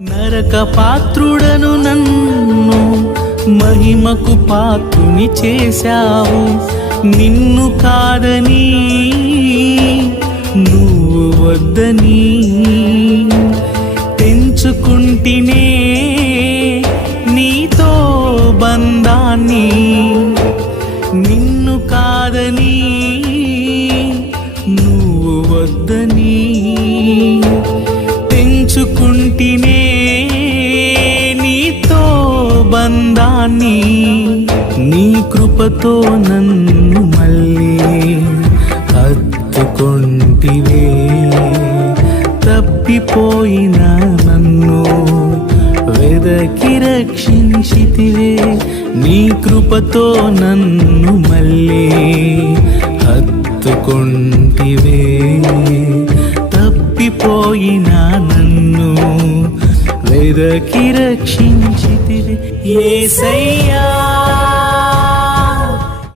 నరక పాత్రుడను నన్ను మహిమకు పాత్రుని చేశావు. నిన్ను కాదని నువ్వు వద్దని తెంచుకుంటేనే నీతో బంధాన్ని నిన్ను కాదని నువ్వు వద్దని తెంచుకుంటేనే బంధాన్ని నీ కృపతో నన్ను మళ్ళీ హత్తుకొంటివే. తప్పిపోయిన నన్ను వెదకి రక్షించితివే. నీ కృపతో నన్ను మళ్ళీ హత్తుకొంటివే. తప్పిపోయిన నన్ను వెదకి రక్షించితివే. ఏసయ్యా.